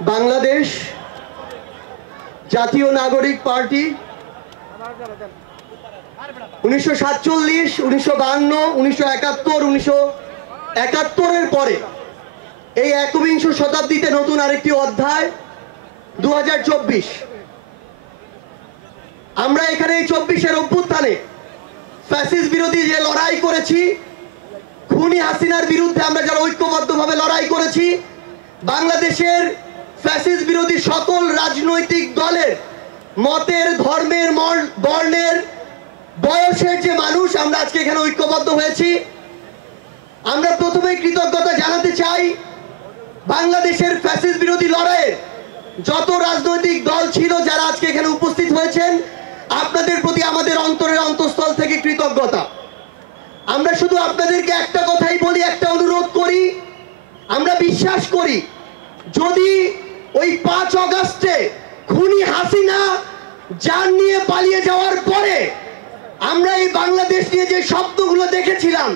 বাংলাদেশ জাতীয় নাগরিক পার্টি 1947, 1952, 1971, 1971 পরে এই একবিংশ শতাব্দীতে নতুন আরেকটি অধ্যায় 2024। আমরা এখানে এই 24-এর অভ্যুত্থানে ফ্যাসিস্ট বিরোধী যে লড়াই করেছি, খুনি হাসিনার বিরুদ্ধে আমরা যারা ঐক্যবদ্ধভাবে লড়াই করেছি, বাংলাদেশের ফ্যাসিস্ট বিরোধী সকল রাজনৈতিক দলের মতের, ধর্মের, বর্ণের, বয়সের যে মানুষ আমরা আজকে এখানে ঐক্যবদ্ধ হয়েছি, আমরা প্রথমে কৃতজ্ঞতা জানাতে চাই বাংলাদেশের ফ্যাসিস্ট বিরোধী লড়াইয়ের যত রাজনৈতিক দল ছিল যারা আজকে এখানে উপস্থিত হয়েছেন, আপনাদের প্রতি আমাদের অন্তরের অন্তঃস্থল থেকে কৃতজ্ঞতা। আমরা শুধু আপনাদেরকে একটা কথাই বলি, একটা অনুরোধ করি, আমরা বিশ্বাস করি যদি ওই 5 অগাস্টে খুনি হাসিনা জান নিয়ে পালিয়ে যাওয়ার পরে আমরা এই বাংলাদেশ নিয়ে যে স্বপ্নগুলো দেখেছিলাম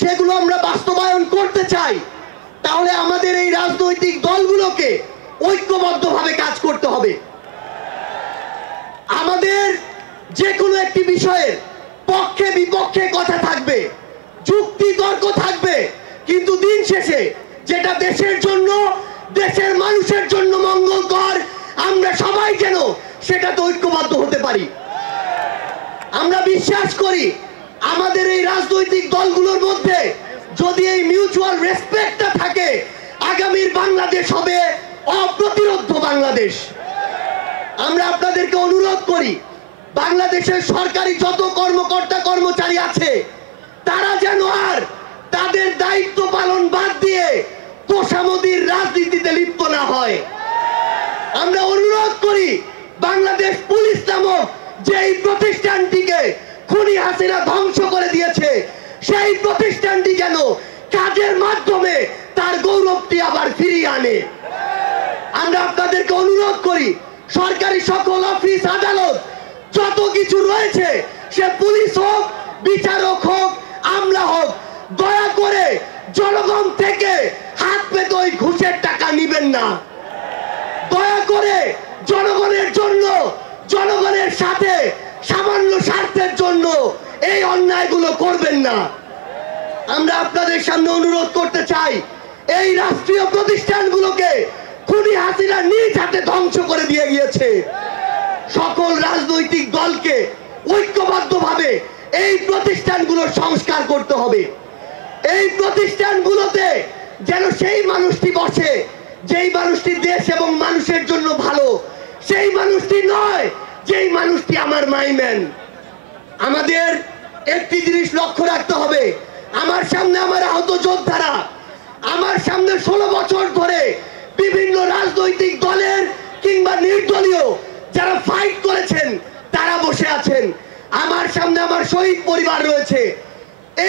সেগুলো আমরা বাস্তবায়ন করতে চাই, তাহলে আমাদের এই রাজনৈতিক দলগুলোকে ঐক্যবদ্ধভাবে কাজ করতে হবে। আমাদের যে কোনো একটি বিষয়ের পক্ষে বিপক্ষে কথা থাকবে, যুক্তি তর্ক থাকবে, কিন্তু দিন শেষে যেটা দেশের জন্য, দেশের মানুষের জন্য মঙ্গলকর, আমরা সবাই যেন সেটাতে ঐক্যবদ্ধ হতে পারি। আমরা বিশ্বাস করি আমাদের এই রাজনৈতিক দলগুলোর মধ্যে যদি এই মিউচুয়াল রেসপেক্টটা থাকে, আগামীর বাংলাদেশ হবে অপ্রতিরোধ্য বাংলাদেশ। আমরা আপনাদেরকে অনুরোধ করি বাংলাদেশের সরকারি যত কর্মকর্তা কর্মচারী আছে তারা যেন আর তাদের দায়িত্ব পালন বাদ দিয়ে তোষামোদির রাজনীতিতে লিপ্ত না হয়। আমরা অনুরোধ করি বাংলাদেশ পুলিশ নামক যেই প্রতিষ্ঠানটিকে খুনি হাসিনা ধ্বংস করে দিয়েছে সেই প্রতিষ্ঠানটি যেন কাজের মাধ্যমে তার গৌরবটি আবার ফিরিয়ে আনে। আমরা আপনাদেরকে অনুরোধ করি সরকারি সকল অফিস আদালত যত কিছু রয়েছে, সে পুলিশ হোক, বিচারক হোক, আমলা হোক, দয়া করে জনগণ থেকে হাত পেতে ওই ঘুষের টাকা নিবেন না। দয়া করে জনগণের জন্য, জনগণের সাথে সামান্য স্বার্থের জন্য এই অন্যায়গুলো করবেন না। আমরা আপনাদের সামনে অনুরোধ করতে চাই এই রাষ্ট্রীয় প্রতিষ্ঠানগুলোকে খুনি হাসিনা নিজ হাতে ধ্বংস করে দিয়ে গিয়েছে। সকল রাজনৈতিক দলকে ঐক্যবদ্ধভাবে এই প্রতিষ্ঠানগুলোর সংস্কার করতে হবে। এই প্রতিষ্ঠানগুলোতে যেন সেই মানুষটি বসে যেই মানুষটি দেশ এবং মানুষের জন্য ভালো, সেই মানুষটি নয় যেই মানুষটি আমার মাইম্যান। আমাদের একটি জিনিস লক্ষ্য রাখতে হবে, আমার সামনে আমার আহত যোদ্ধারা, আমার সামনে 16 বছর ধরে বিভিন্ন রাজনৈতিক দলের কিংবা নির্দলীয় যারা ফাইট করেছেন তারা বসে আছেন, আমার সামনে আমার শহীদ পরিবার রয়েছে।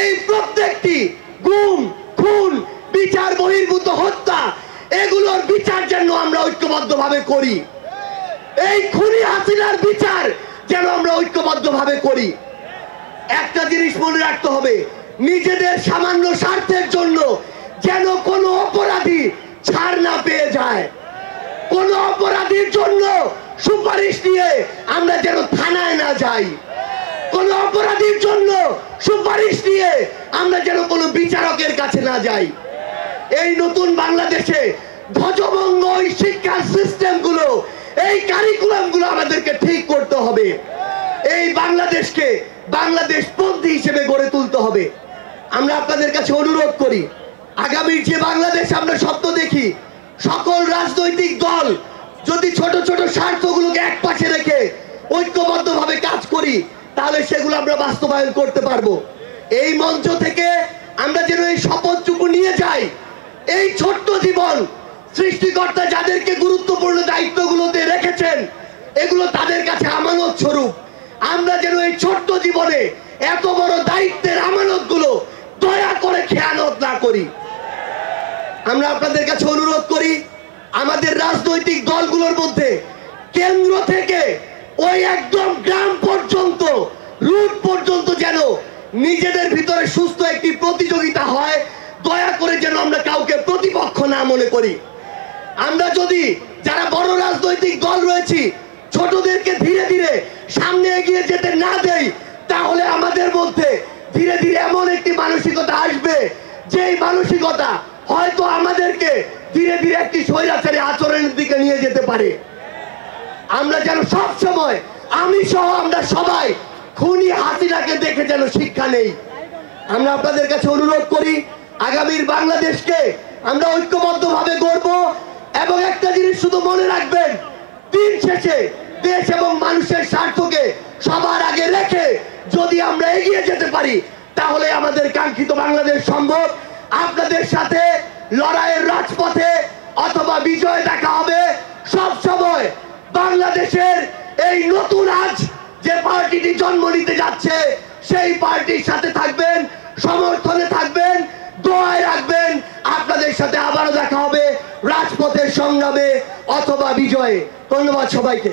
এই প্রত্যেকটি গুম, খুন, বিচার বহির্ভূত হত্যা, এগুলোর বিচার যেন আমরা ঐক্যবদ্ধভাবে করি। এই খুনি হাসিনার বিচার যেন আমরা ঐক্যবদ্ধভাবে করি। একটা জিনিস মনে রাখতে হবে, নিজেদের সামান্য স্বার্থের জন্য যেন কোনো অপরাধী ছাড় না পেয়ে যায়। কোন অপরাধীর জন্য সুপারিশ নিয়ে আমরা যেন থানায় না যাই। কোন অপরাধীর জন্য সুপারিশ নিয়ে আমরা যেন কোনো বিচারকের কাছে না যাই। এই নতুন বাংলাদেশে ধ্বজভঙ্গ ওই শিক্ষার সিস্টেমগুলো, এই কারিকুলামগুলো আমাদেরকে ঠিক করতে হবে। এই বাংলাদেশকে বাংলাদেশপন্থী হিসেবে গড়ে তুলতে হবে। আমরা আপনাদের কাছে অনুরোধ করি আগামীর যে বাংলাদেশ আমরা স্বপ্ন দেখি, সকল রাজনৈতিক দল যদি ছোট ছোট স্বার্থগুলোকে এক পাশে রেখে ঐক্যবদ্ধভাবে কাজ করি তাহলে সেগুলো আমরা বাস্তবায়ন করতে পারবো। এই মঞ্চ থেকে আমরা যেন এই শপথটুকু নিয়ে যাই, এই ছোট্ট জীবন সৃষ্টিকর্তা যাদেরকে গুরুত্বপূর্ণ দায়িত্বগুলোতে রেখেছেন এগুলো তাদের কাছে আমানত স্বরূপ। আমরা যেন এই ছোট্ট জীবনে এত বড় দায়িত্বের আমানতগুলো দয়া করে খেয়ানত না করি। আমরা আপনাদের কাছে অনুরোধ করি আমাদের রাজনৈতিক দলগুলোর মধ্যে কেন্দ্র থেকে ওই একদম গ্রাম পর্যন্ত, রুট পর্যন্ত যেন নিজেদের ভিতরে সুস্থ একটি প্রতিযোগিতা হয়। দয়া করে যেন আমরা কাউকে প্রতিপক্ষ না মনে করি। আমরা যদি যারা বড় রাজনৈতিক দল রয়েছে ছোটদেরকে ধীরে ধীরে সামনে এগিয়ে যেতে না দেই, তাহলে আমাদের মধ্যে ধীরে ধীরে এমন একটি মানসিকতা আসবে, যেই মানসিকতা হয়তো আমাদেরকে ধীরে ধীরে একটি স্বৈরাচারী আচরণের দিকে নিয়ে যেতে পারে। আমরা যেন সব সময়, আমি সহ আমরা সবাই খুনি হাসিনাকে দেখে যেন শিক্ষা নেই। আমরা আপনাদের কাছে অনুরোধ করি, আগামীর বাংলাদেশকে আমরা ঐক্যবদ্ধভাবে গড়ব। এবং একটা জিনিস শুধু মনে রাখবেন, দিন শেষে দেশ এবং মানুষের স্বার্থকে সবার আগে রেখে যদি আমরা এগিয়ে যেতে পারি, তাহলে আমাদের কাঙ্ক্ষিত বাংলাদেশ সম্ভব। আপনাদের সাথে লড়াইয়ের রাজপথে অথবা বিজয় দেখা হবে সব সময়। বাংলাদেশের এই নতুন আজ যে পার্টিটি জন্ম নিতে যাচ্ছে, সেই পার্টির সাথে থাকবেন, সমর্থনে থাকবেন, দোয়ায় রাখবেন। আপনাদের সাথে আবারও দেখা হবে রাজপথের সংগ্রামে অথবা বিজয়ে। ধন্যবাদ সবাইকে।